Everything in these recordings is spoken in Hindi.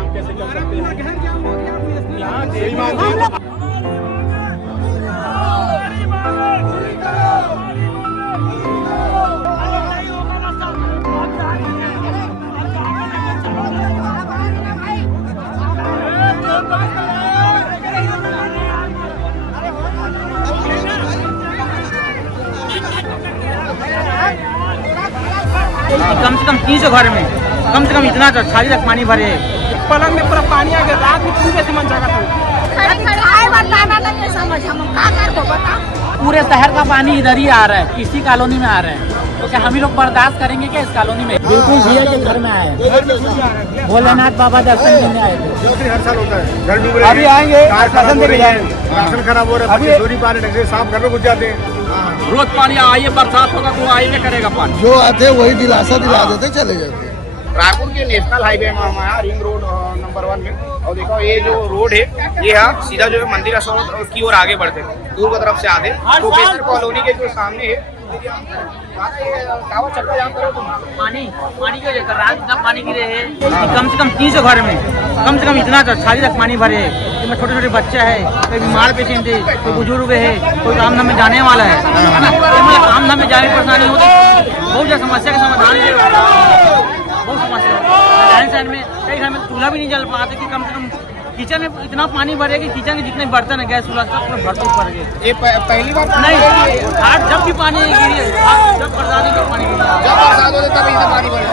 काम कैसे कर सकते हैं। यहाँ सही बात है। कम से कम 300 घर में कम से कम इतना तो छाली तक पानी भरे है। पलंग में पूरा पानी आ गया, रात में पूरे से मन जगह था। पूरे शहर का पानी इधर ही आ रहा है, इसी कॉलोनी में आ रहा है। तो क्या हम ही लोग बर्दाश्त करेंगे क्या इस कॉलोनी में? बिल्कुल भैया के घर में आए, भोलेनाथ बाबा दर्शन करने आए थे। हर साल होता है, घर डूब रहे, अभी आएंगे, राशन खराब हो रहा है, चोरी पानी ढंग से साफ घर में घुस जाते हैं। रोज पानी आइए, बरसात होगा तो आइए करेगा पानी। जो आते वही दिलासा दिला देते चले जाते। रायपुर के नेशनल हाईवे में हम आया, रिंग रोड नंबर 1 में, और देखो ये जो रोड है ये यहाँ सीधा जो है मंदिर की ओर आगे बढ़ते दूर की तरफ से आते प्रोफेसर कॉलोनी के जो सामने है। चक्का जाम करो तुम। पानी क्यों लेकर रात इतना पानी गिरे है। कम से कम 300 घर में कम से कम इतना तो छाली तक पानी भरे है। इसमें छोटे छोटे बच्चे है, कोई बीमार पेशेंट है, कोई बुजुर्ग है, कोई काम धाम में जाने वाला है ना। काम धाम में जाने में परेशानी होती, बहुत ज़्यादा समस्या का समाधान बहुत समस्या में। कई घर में चूल्हा भी नहीं जल पाते कि कम से कम किचन में इतना पानी भरे कि किचन के जितने बर्तन है गैस चूल्हा सब भरपूर पड़ गए। ये पहली बार नहीं, आज जब भी पानी गिरी है, जब बरसात है तब पानी गिरी, जब बरसात होती तब इतना पानी भरे।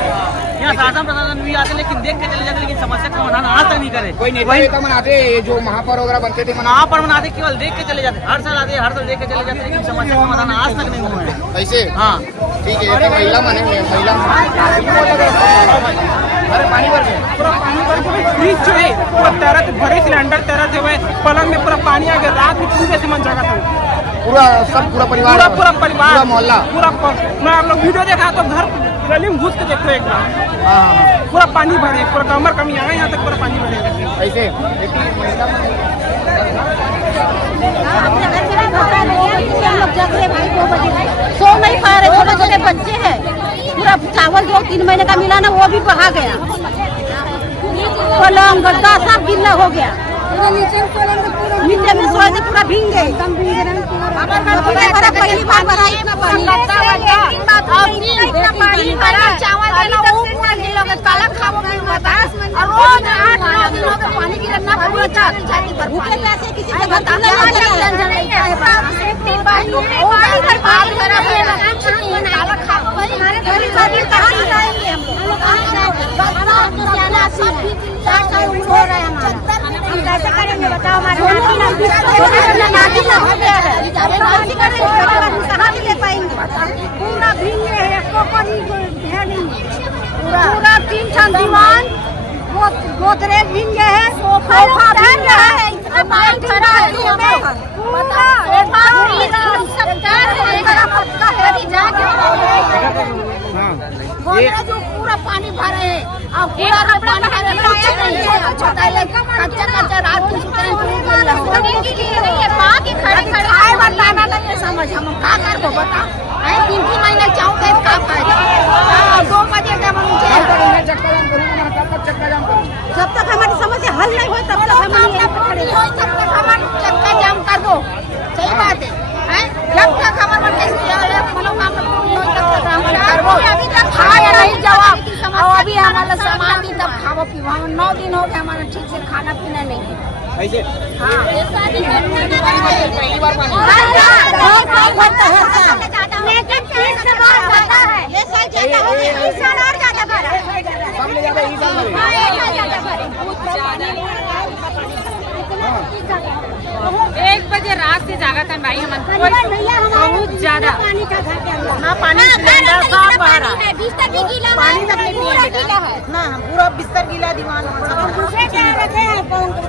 यहाँ शासन प्रशासन भी आते लेकिन देख के चले जाते, लेकिन समस्या का समाधान आज तक नहीं करे। कोई नेता मनाते जो महापौर वगैरह बनते थे महापौर मनाते, केवल देख के चले जाते। हर साल आते, हर साल देख के चले जाते, लेकिन समस्या का समाधान आज तक नहीं हुआ है। ऐसे हाँ ठीक है, तो महिला मानेंगे, महिला अरे पानी भर गए, पूरा पानी भर के फ्रिज जो है पूरा तरह भरे सिलेंडर तरह जो है, पलंग में पूरा पानी आ गया, रात में पूरे से मन जगह था। पूरा परिवार, पूरा परिवार, पूरा मोहल्ला, मैं आप लोग वीडियो देखा तो घर गली में घुस के देखो एक बार। पूरा पानी भरे, पूरा कमर कमी आए, यहाँ तक पूरा पानी भरे। ऐसे सो नहीं पा रहे, छोटे छोटे बच्चे हैं। पूरा चावल जो 3 महीने का मिला ना वो भी बहा गया, पलंग गद्दा सब गिल्ला हो गया। नीचे में सोए थे पूरा भीग गए। पहली बार भरा इतना पानी, चावल देना वो पूरा गिल्ला हो गया। काला खाओ नहीं होता और रोज 8-9 दिनों में पानी गिरना पूरा चार भूखे पैसे किसी से बता नहीं है। काला खाओ भाई, हमारे घर में कहाँ नहीं है। हो रहा है हमारा, हम कैसे करेंगे बताओ। हमारे नाती ना हो गया है, कहाँ से ले पाएंगे। पूरा भींगे है, है नहीं पूरा 3 छन दीवान, गोदरेज भींगे है, सोफा भींगे है, इतना पानी भरा है। जो पूरा पानी भरे है, अब पूरा पानी कच्चा रात में सुतरे माँ की खड़े खड़े आए बताना नहीं समझ। हम का कर को बता 3 महीने चाहूँगा का फायदा। 2 बजे का जब तक हमारी समस्या हल नहीं हो तब तक हम चक्का जाम कर दो। सही बात है, जब तक हमारा मनोकामना पूरी हो तब तक हम करबो। अभी तक खाया नहीं जवाब, और अभी हमारा सामान दी तब खाओ पीवा। 9 दिन हो गए हमारा ठीक से खाना पीना नहीं है। ऐसे हाँ पहली बार पानी लेकिन 3 से बार ज्यादा है। ये साल ज्यादा हो गया, इस साल और ज्यादा भरा है। सामने ज्यादा ही सामने हाँ ये साल ज्यादा भरा। 1 बजे रात से जागा था भाई, हम बहुत ज्यादा पानी का घर के अंदर ना पानी सिलेंडर सब बह रहा है। बिस्तर भी गीला है, पानी तक नहीं पूरा गीला है ना, पूरा बिस्तर गीला, दीवान दूसरे क्या रखे हैं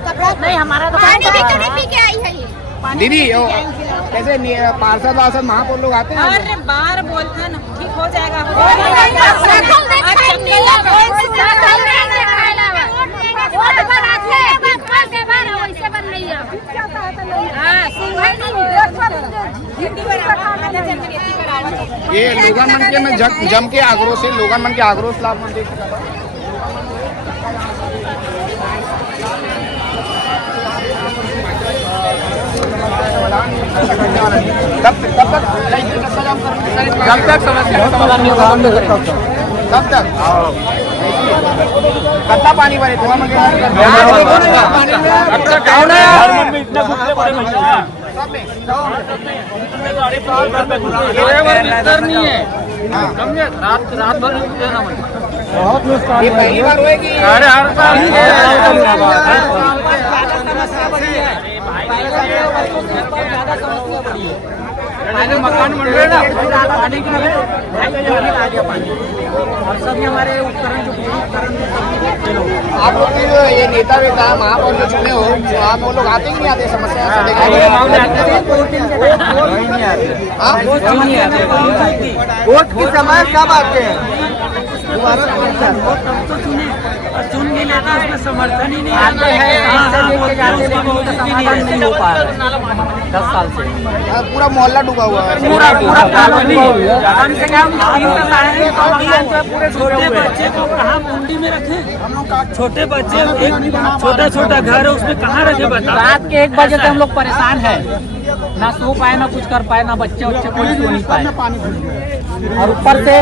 कपड़ा नहीं। हमारा तो पानी भी तो नहीं पी के आई है ये। दीदी कैसे पार्षद वार्षद महापौर लोग आते हैं? अरे बार बोलते हैं ना ठीक हो जाएगा, ये लोगन मन के में जम के आक्रोश है, लोगन मन के आक्रोश लाभ मन देख कब तक समस्या का समाधान नहीं होगा? कब तक? कितना पानी भरे थे? नहीं है समझे, रात भर ये पहली बार होएगी? अरे हर साल मकान बन रहे ना पानी की आ गया पानी और सभी हमारे उपकरण जो आप लोग के जो ये नेता वेता महापौर जो चुने हो, तो आप वो लोग आते ही नहीं आते समस्या वोट की समय कब आते हैं? चुन भी लेते उसमें समर्थन ही नहीं आता है। नहीं हो पा रहा 10 साल से पूरा मोहल्ला डूबा हुआ है। पूरा कॉलोनी कम से कम पूरे छोटे बच्चे को कहाँ कुंडी में रखे? छोटे बच्चे एक छोटा घर है उसमें कहाँ रखे बता? रात के 1 बजे से हम लोग परेशान है, ना सो पाए ना कुछ कर पाए, ना बच्चे कोई सो नहीं पाए। और ऊपर से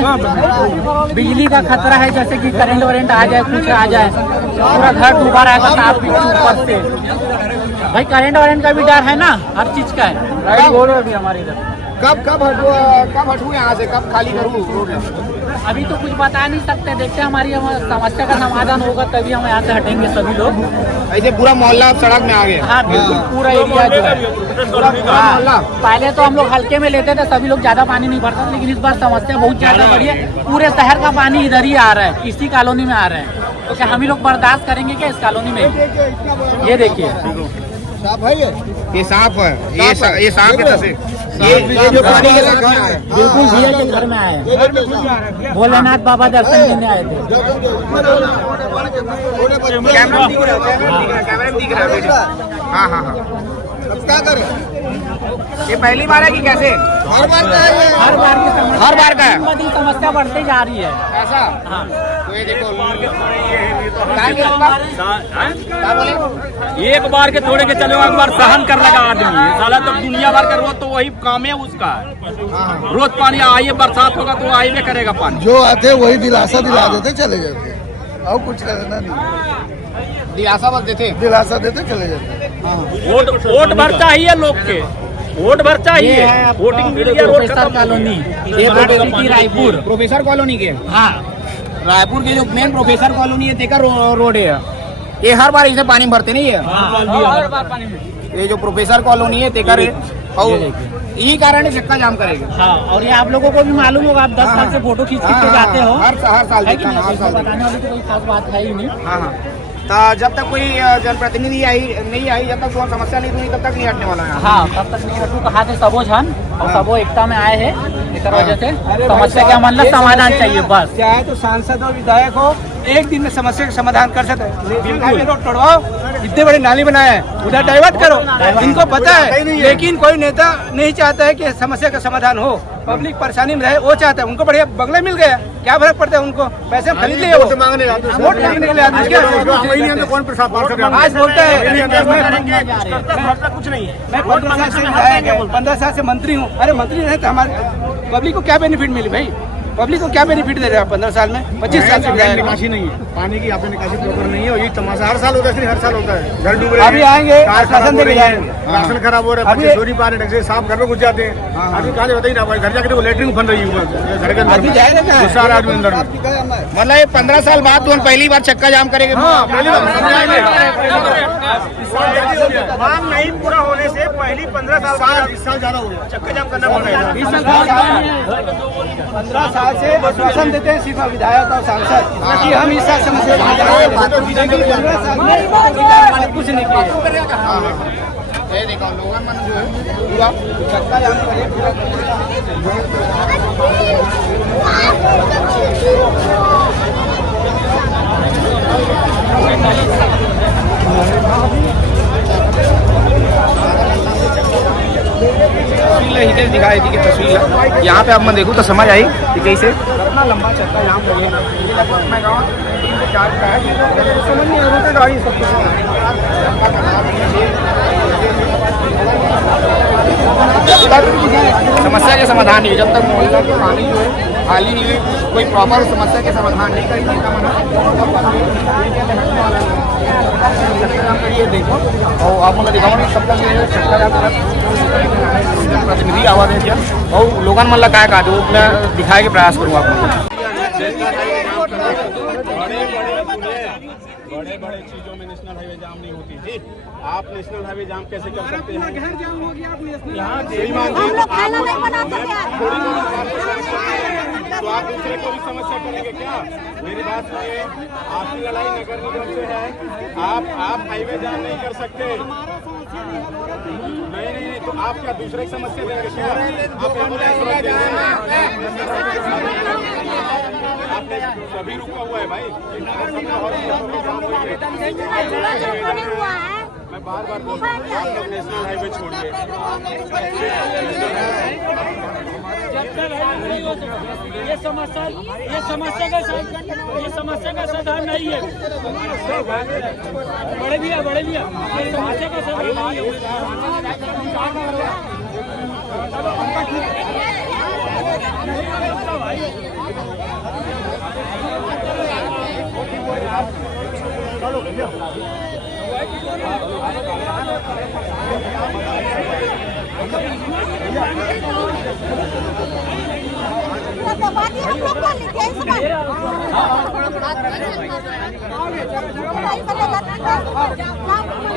बिजली का खतरा है, जैसे कि करंट वरेंट आ जाए, कुछ आ जाए, पूरा घर डूबा रहेगा साफ ऊपर से। भाई करंट वरेंट का भी डर है ना, हर चीज का है। राइट बोल रहे अभी हमारे इधर कब हटू यहाँ से, कब खाली करूँ रोड? अभी तो कुछ बता नहीं सकते, देखते हैं हमारी समस्या का समाधान होगा तभी हम यहाँ से हटेंगे सभी लोग। ऐसे पूरा मोहल्ला सड़क में आ गया? हाँ बिल्कुल, पूरा एरिया जो है। हाँ, पहले तो हम लोग हल्के में लेते थे, सभी लोग ज्यादा पानी नहीं भरता, लेकिन इस बार समस्या बहुत ज्यादा बढ़ी है। पूरे शहर का पानी इधर ही आ रहा है, इसी कॉलोनी में आ रहा है। तो क्या हम ही लोग बर्दाश्त करेंगे क्या इस कॉलोनी में? ये देखिए साफ है ये साफ है, ये साफ है से ये जो पानी के साथ है बिल्कुल भैया के घर में आए हैं, भोलेनाथ बाबा दर्शन करने आए थे। कैमरा दिख रहा है बेटे। हाँ हाँ हाँ, अब क्या करें? ये पहली बार है कि कैसे? हर बार का है ये। हर बार का है। दिन समस्या बढ़ते जा रही है। ऐसा? हाँ। तो ये देखो एक बार के थोड़े के चले एक बार सहन करने का आदमी है साला, तब दुनिया भर का रोज तो वही काम है उसका। रोज पानी आइए, बरसात होगा तो आइए करेगा पानी। जो आते वही दिलासा दिला देते चले जाते, और कुछ करना नहीं। दिलासा बस देते, दिलासा देते चले जाते। वोट भर चाहिए लोग के, वोट भर चाहिए। वोटिंग मिल गया। प्रोफेसर कॉलोनी, ये रायपुर प्रोफेसर कॉलोनी के। हाँ, रायपुर के जो मेन प्रोफेसर कॉलोनी है तेकर रोड है, ये हर बार इसे पानी भरते नहीं है। हर बार पानी में। ये जो प्रोफेसर कॉलोनी है तेकर है, और यही कारण है चक्का जाम करेगा। हाँ, और ये आप लोगों को भी मालूम होगा, आप 10 साल से फोटो खींच के जाते हो। हर साल है कि देखता नहीं? हूँ, हर साल बताने वाली तो कोई खास बात है ही नहीं। हाँ हाँ, तो जब तक कोई जनप्रतिनिधि नहीं आई, जब तक कोई समस्या नहीं हुई, तब तक नहीं हटने वाला है। हाँ, तब तक नहीं रखू कहा थे सबो झन और सबो एकता में आए हैं, इस वजह से समस्या का मतलब समाधान चाहिए बस। चाहे तो सांसद हो विधायक हो, एक दिन में समस्या का समाधान कर सकते हैं। रोड तोड़वाओ, इतने बड़े नाली बनाए हैं, उधर डाइवर्ट करो, इनको पता है। लेकिन कोई नेता नहीं चाहता है कि समस्या का समाधान हो, पब्लिक परेशानी में रहे, वो चाहता है। उनको बढ़िया बंगले मिल गया, क्या फर्क पड़ता है उनको? पैसे खरीद लिए, वोट मांगने के लिए आदमी कौन प्रसाद आज बोलता है कुछ नहीं है। मैं 15 साल से विधायक है, 15 साल से मंत्री हूँ। अरे मंत्री रहे तो हमारे पब्लिक को क्या बेनिफिट मिली भाई? पब्लिक को क्या बेनिफिट दे रहे हैं 15 साल में? 25 साल से विधायक। निकासी नहीं है, पानी की आपने निकासी प्रॉपर नहीं है, और ये तमाशा हर साल होता है, हर साल होता है। घर डूब रहे हैं, अभी आएंगे, शासन देके जाएंगे। राशन खराब हो रहा है, बच्चे चोरी पा रहे हैं, साफ घर में घुस जाते हैं। अभी कहाँ से बताइए ना, घर जाके वो लेटरिन बन रही है घर के अंदर, गुस्सा आ रहा है आदमी अंदर। मतलब ये 15 साल बाद तो हम पहली बार चक्का जाम करेंगे। पहली बार मांग नहीं पूरा होने से पहली 15 साल इस साल ज्यादा हो गया, चक्का जाम करना पड़ेगा। 15 साल से आश्वासन देते हैं सिर्फ विधायक और सांसद कि हम इस साल समस्या कुछ नहीं किए। ये देखो लोगों मन जो है पूरा चक्का जाम तस्वीर दिखाई थी कि तस्वीर यहाँ पे अब मैं देखूँ तो समझ आई कि कैसे कितना लंबा चक्का जाम लगेगा। मैं गाँव 3 से 4 का है, समझ नहीं आ रहा था गाड़ी सब समस्या के समाधान नहीं, जब तक मोहल्ला की पानी जो है खाली नहीं हुई, कोई प्रॉपर समस्या के समाधान नहीं करेंगे। ये देखो और आप मतलब दिखाऊंगा सब तक प्रतिनिधि आवाज है और लोगन मतलब काय का मैं दिखाए के प्रयास करूँगा आपको। बड़े बड़े चीजों में नेशनल हाईवे जाम नहीं होती थी। आप नेशनल हाईवे जाम कैसे कर सकते हैं? हम लोग खाना नहीं बना सकते। तो आप दूसरे को भी समस्या करेंगे क्या? मेरी बात सुनिए, आपकी लड़ाई नगर निगम से है, आप हाईवे जाम नहीं कर सकते। नहीं, तो आप क्या दूसरे की समस्या देंगे क्या? आप सभी रुका हुआ है भाई। मैं बार बार बोल रहा हूँ, आप लोग नेशनल हाईवे छोड़िए। ये समस्या का समाधान नहीं है। बड़े भैया ये समस्या का समाधान नहीं है।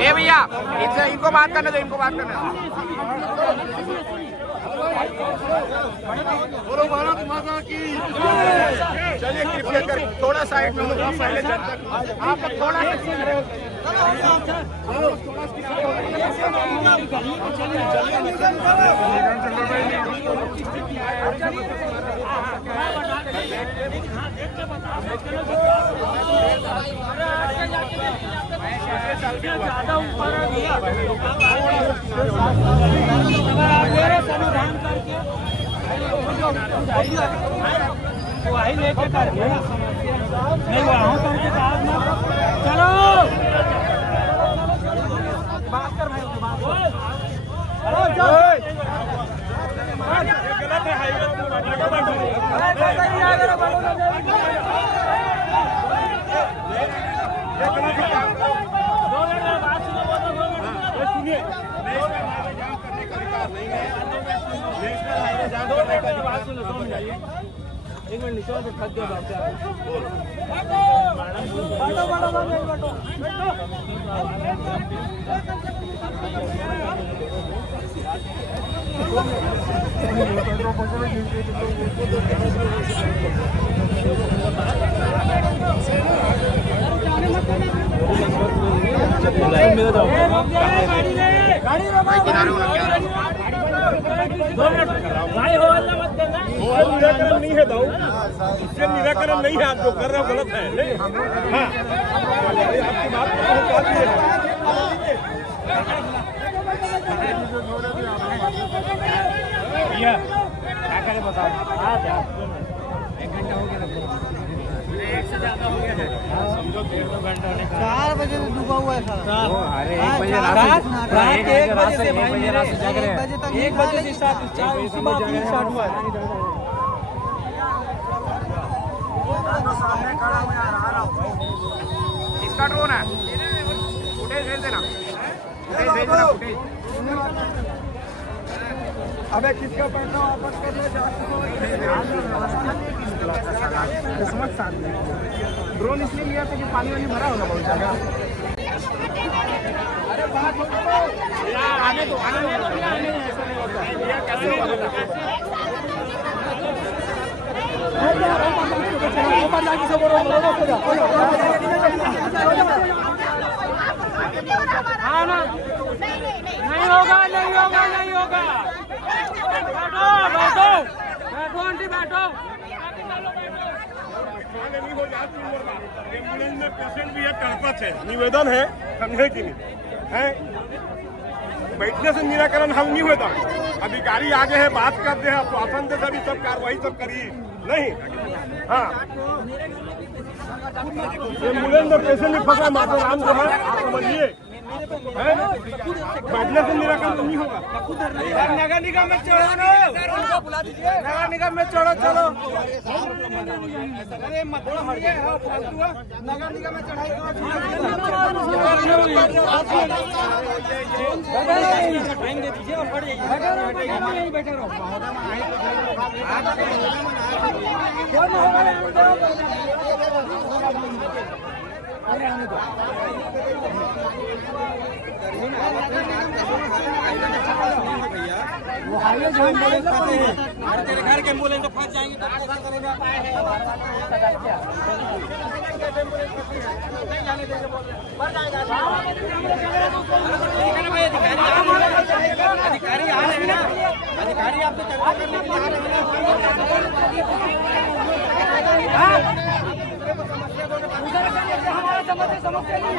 ए भैया इनको बात करने दो, इनको बात करने दो। बोलो भारत माता की। चलिए कृपया कर थोड़ा साइड में पहले आप थोड़ा ज्यादा ऊपर समाधान करके वही लेके करके नहीं वहाँ करके चलो बात कर भाई गलत है हाईवे सुनिए, नेशनल हाईवे जाम करने का अधिकार नहीं है। नेशनल हाईवे जाम करने का अधिकार एक मिनट नीचे तो थक गया बात निराकरण नहीं है दाऊ, इससे निराकरण नहीं है। आप जो कर रहे हो गलत है। नहीं हाँ, आपकी बात क्या करें बताओ। 1 घंटा हो गया, 1 से ज्यादा हो गया है। समझो 1.5 घंटा 4 बजे से डूबा हुआ है सारा। अरे 1 बजे से जग रहे हैं। 1 बजे से स्टार्ट हुआ है। इसका ड्रोन है, फुटेज भेज देना, फुटेज। अबे किसका पैसा वापस कर ले किस्मत साथ में। ड्रोन इसलिए लिया था कि पानी वानी भरा होगा बहुत जगह। अरे बात आने दो, ऐसा नहीं होता। कैसे हाँ ना नहीं होगा बैठो आंटी बैठो। एम्बुलेंस में पेशेंट भी है, तड़पत है। निवेदन है, समझे कि नहीं है? बैठने से निराकरण हल नहीं होता। अधिकारी आगे है, बात करते हैं, आश्वासन दे सभी सब कार्रवाई सब करिए। नहीं हाँ, एम्बुलेंस में पेशेंट भी फंसा, माता राम जो है आप समझिए। बैठने से निराकरण नहीं होगा। नगर निगम में चढ़ो ना, बुला दीजिए। नगर निगम में चढ़ो, चलो। अरे मत हटिए, नगर निगम में चढ़ाई दीजिए और बैठ जाइए। बैठे रहो। वो हाईवे जो एम्बुलेंस आते हैं, तेरे घर के एम्बुलेंस फंस जाएंगे तो कैसे करेगा? अधिकारी आ रहे हैं ना, अधिकारी आपसे चर्चा करने के लिए आ रहे हैं ना। हमारा समस्या नहीं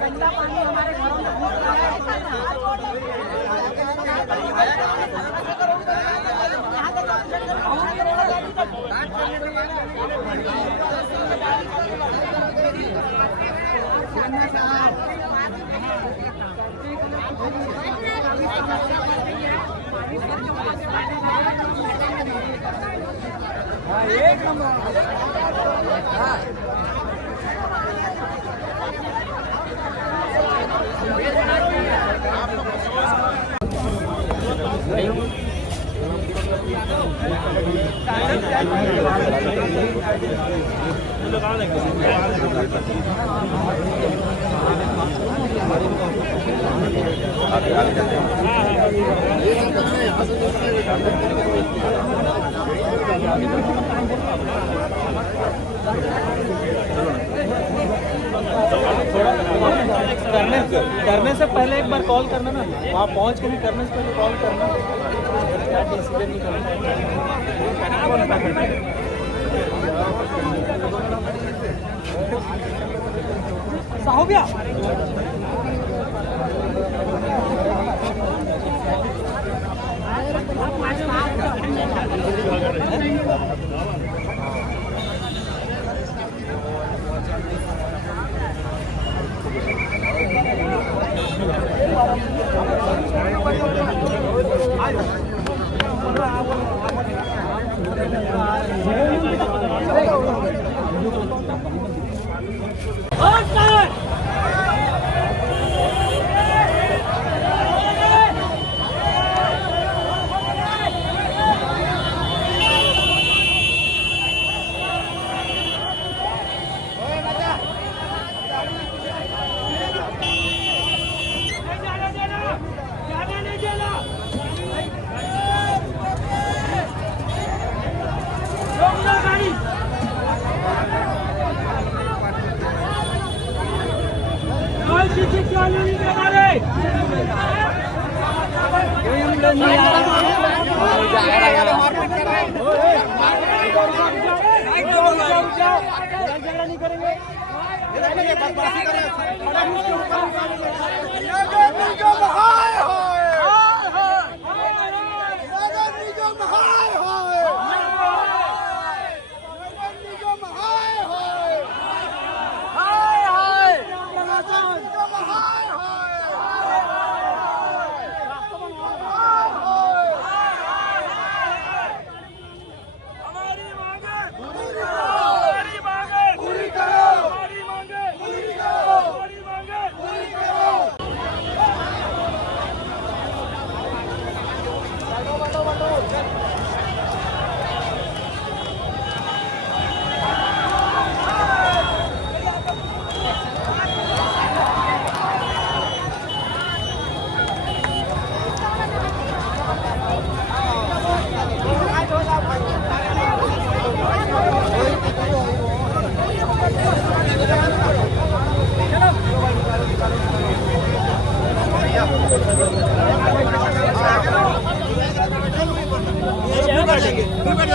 गंदा पानी हमारे घरों में घुस रहा है। एक नंबर। करने से पहले एक बार कॉल करना ना, वहाँ पहुँच के भी करने से पहले कॉल करना, क्या डिसीजन नहीं करना। हो गया।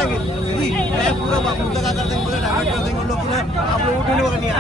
जाएंगे मैं पूरा बाबू लगा कर देंगे, पूरा डाइवर्ट कर देंगे उन लोग को, आप लोग उठने वगैरह नहीं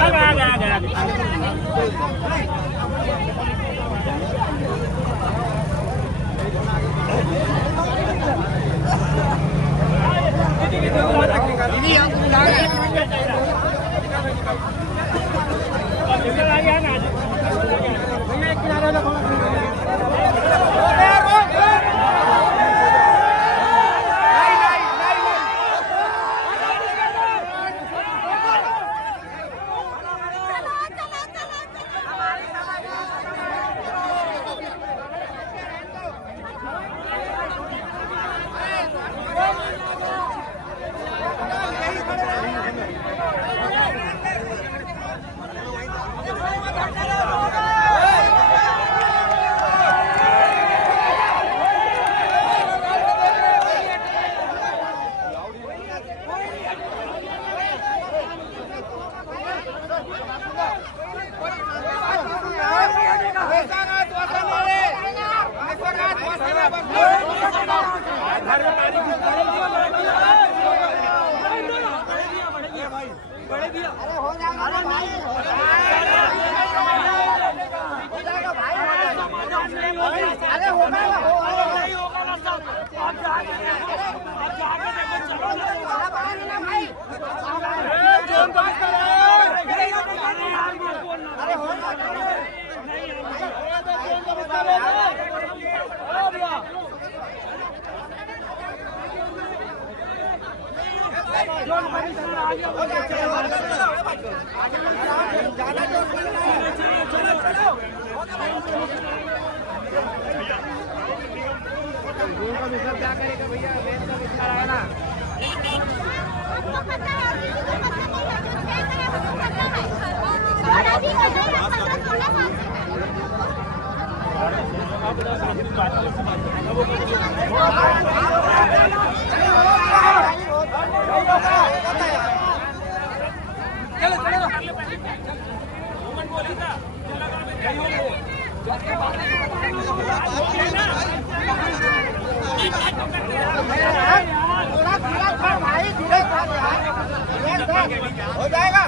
हो जाएगा।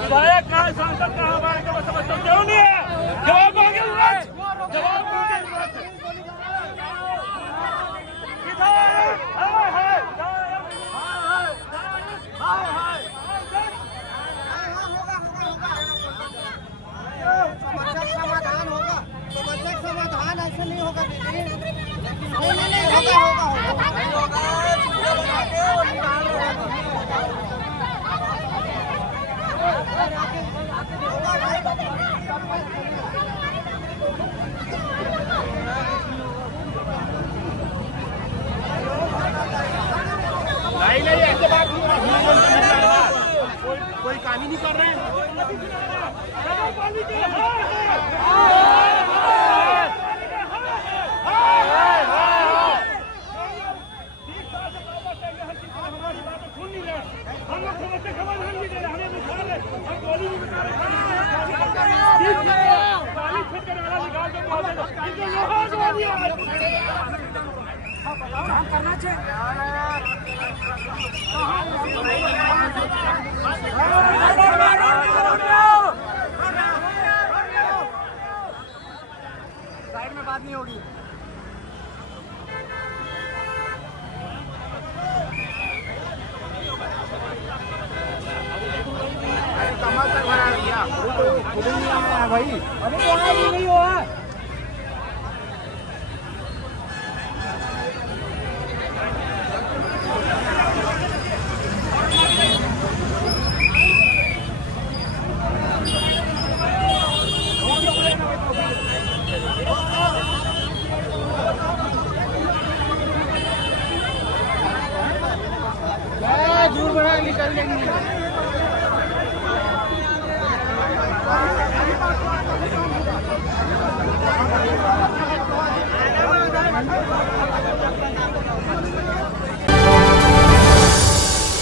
विधायक कहाँ, सांसद कहाँ, हमारे को समझते क्यों नहीं है? जवाब मांगे उन्हें, जवाब मांगे समाधान होगा, समस्या का समाधान ऐसे नहीं होगा दीदी, नहीं होगा। नहीं ऐसे बात कोई काम ही नहीं कर रहे हैं। करना चाहिए। साइड में बात नहीं होगी। कमल तक बना दिया, खुद नहीं आया भाई, अभी तो आया नहीं हुआ। दूर बना निकल लेंगे।